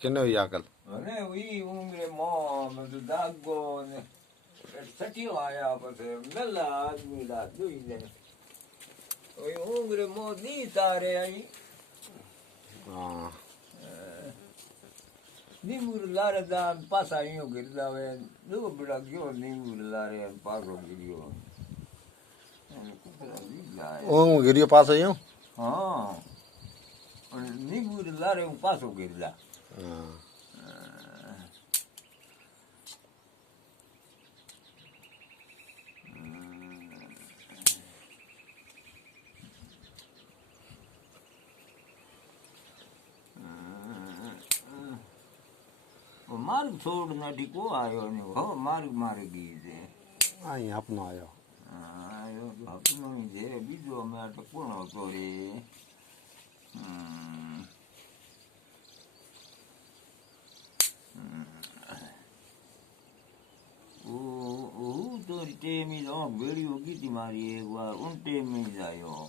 કેને હોય અકલ અને ઈ ઉંમરે મોં બધું દાગો ને સટીઓ આયા પછી મેલા આદમી રાત જોઈ જાય ઓય ઉંમરે મોં દી તારે અહીં હા નીમુર લારે દા પાછા અહીંયા ગીરદાવે દુબડા ગયો નીમુર લારે પાછો ગીર્યો અને કુતરા લીધા હું ગીર્યો પાછો એમ હા અને નીમુર લારે હું પાછો ગીરદા હા માર્ગ છોડ નથી કો આવ્યો ને હો માર્ગ મારી ગઈ છે અહીં આપનો આવ્યો આવ્યો તો હકનો છે બીજો અમે આટલો કોણ હતો રે હું તો ટેમી વિડીયો કીધી મારી એક વાર હું ટેમી જ આવ્યો